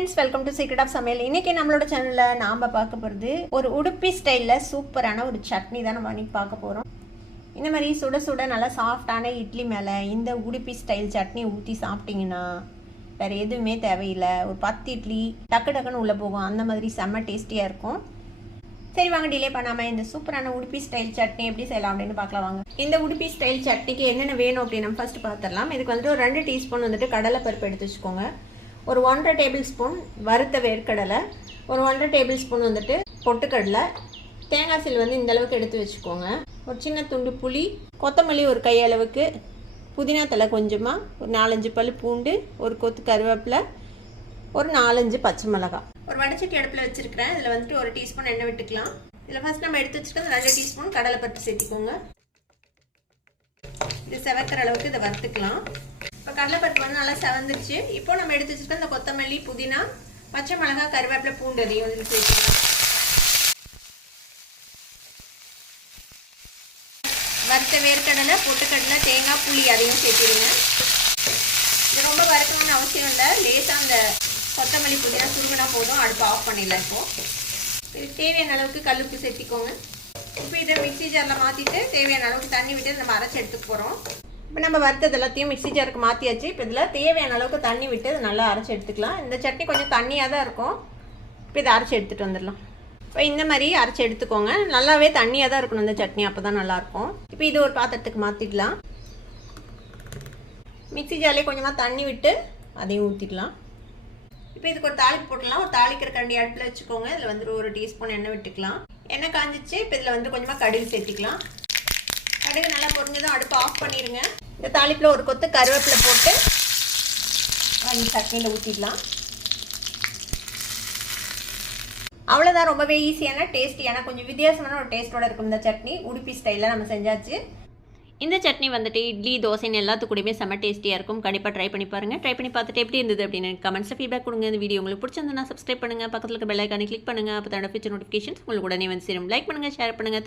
Friends, welcome to secret of samayal. இன்னைக்கு நம்மளோட சேனலில் நாம் பார்க்க போகிறது ஒரு உடுப்பி ஸ்டைலில் சூப்பரான ஒரு சட்னி தான் நம்ம இன்னைக்கு பார்க்க போகிறோம். இந்த மாதிரி சுட சுட நல்லா சாஃப்டான இட்லி மேலே இந்த உடுப்பி ஸ்டைல் சட்னி ஊற்றி சாப்பிட்டிங்கன்னா வேறு எதுவுமே தேவையில்லை. ஒரு 10 இட்லி டக்கு டக்குன்னு உள்ளே போகும். அந்த மாதிரி செம்ம டேஸ்டியாக இருக்கும். சரி வாங்க, டிலே பண்ணாமல் இந்த சூப்பரான உடுப்பி ஸ்டைல் சட்னி எப்படி செய்யலாம் அப்படின்னு பார்க்கலாம் வாங்க. இந்த உடுப்பி ஸ்டைல் சட்னிக்கு என்னென்ன வேணும் அப்படின்னு நம்ம ஃபஸ்ட்டு பார்த்துடலாம். இதுக்கு வந்துட்டு ஒரு 2 டீஸ்பூன் வந்துட்டு கடலைப்பருப்பு எடுத்து வச்சுக்கோங்க. ஒரு 1.5 டேபிள் ஸ்பூன் வறுத்த வேர்க்கடலை, ஒரு 1.5 டேபிள் ஸ்பூன் வந்துட்டு பொட்டுக்கடலை, தேங்காய் சில் வந்து இந்தளவுக்கு எடுத்து வச்சுக்கோங்க. ஒரு சின்ன துண்டு புளி, கொத்தமல்லி ஒரு கையளவுக்கு, புதினா தலை கொஞ்சமாக, ஒரு 4-5 பல் பூண்டு, ஒரு கொத்து கருவேப்பிலை, ஒரு 4-5 பச்சை மிளகாய். ஒரு வடைச்சட்டி அடுப்பில் வச்சுருக்கிறேன். இதில் வந்துட்டு 1 டீஸ்பூன் எண்ணெய் விட்டுக்கலாம். இதில் ஃபஸ்ட் நம்ம எடுத்து வச்சுருக்க 2 டீஸ்பூன் கடலைப்பருப்பு சேர்த்திக்கோங்க. இது செவக்கிற அளவுக்கு இதை வறுத்துக்கலாம். இப்போ கடலைப்பருப்பு வந்து நல்லா செவந்துருச்சு. இப்போ நம்ம எடுத்து வச்சுருக்க இந்த கொத்தமல்லி, புதினா, பச்சை மிளகாய், கருவேப்பிலை, பூண்டு அதையும் வந்து சேர்த்துக்கலாம். வறுத்த வேர்க்கடலை, பொட்டுக்கடலை, தேங்காய், புளி அதையும் சேர்த்திடுங்க. இது ரொம்ப வறுக்கணும்னு அவசியம் இல்லை. லேசாக அந்த கொத்தமல்லி, புதினா சுருங்கினா போதும். அடுப்பு ஆஃப் பண்ணிடலாம். இப்போது இது தேவையான அளவுக்கு கல்லுப்பு சேர்த்திக்கோங்க. இப்போ இதை மிக்ஸி ஜாரில் மாற்றிட்டு தேவையான அளவுக்கு தண்ணி விட்டு நம்ம அரைச்சி எடுத்துக்க போகிறோம். இப்போ நம்ம வறுத்தது எல்லாத்தையும் மிக்ஸி ஜாருக்கு மாற்றியாச்சு. இப்போ இதில் தேவையான அளவுக்கு தண்ணி விட்டு அதை நல்லா அரைச்சி எடுத்துக்கலாம். இந்த சட்னி கொஞ்சம் தண்ணியாக தான் இருக்கும். இப்போ இதை அரைச்சி எடுத்துகிட்டு வந்துடலாம். இப்போ இந்த மாதிரி அரைச்சி எடுத்துக்கோங்க. நல்லாவே தண்ணியாக தான் இருக்கணும் இந்த சட்னி, அப்போ தான் நல்லாயிருக்கும். இப்போ இது ஒரு பாத்திரத்துக்கு மாற்றிடலாம். மிக்ஸி ஜார்லேயே கொஞ்சமாக தண்ணி விட்டு அதையும் ஊற்றிடலாம். இப்போ இதுக்கு ஒரு தாளிப்பு போட்டுடலாம். ஒரு தாளிக்கிற கரண்டி அடுப்பில் வச்சுக்கோங்க. இதில் வந்து 1 டீஸ்பூன் எண்ணெய் விட்டுக்கலாம். எண்ணெய் காஞ்சிச்சு. இப்போ இதில் வந்து கொஞ்சமாக கடுகு சேர்த்திக்கலாம். கடுகு நல்லா பொரிஞ்சதும் அடுப்பு ஆஃப் பண்ணிடுங்க. இந்த தாளிப்பில் ஒரு கொத்து கருவேப்பிலை போட்டு அந்த சட்னியில் ஊற்றிடலாம். அவ்வளோதான். ரொம்பவே ஈஸியான டேஸ்டியான கொஞ்சம் வித்தியாசமான ஒரு டேஸ்ட்டோட இருக்கும் இந்த சட்னி. உடுப்பி ஸ்டைலில் நம்ம செஞ்சாச்சு. இந்த சட்னி வந்துட்டு இட்லி, தோசைன்னு எல்லாத்துக்கூடயுமே செம்ம டேஸ்டியாக இருக்கும். கண்டிப்பாக ட்ரை பண்ணி பாருங்கள். ட்ரை பண்ணி பார்த்துட்டு எப்படி இருந்தது அப்படின்னு கமெண்ட்ஸில் ஃபீட்பேக் கொடுங்க. இந்த வீடியோ உங்களுக்கு பிடிச்சிருந்தா சப்ஸ்கிரைப் பண்ணுங்கள். பக்கத்தில் இருக்க பெல் ஐக்கானை கிளிக் பண்ணுங்கள். அப்போ தான் ஃபியூச்சர் நோட்டிஃபிகேஷன்ஸ் உங்களுக்கு உடனே வந்து சேரும். லைக் பண்ணுங்கள், ஷேர் பண்ணுங்கள்.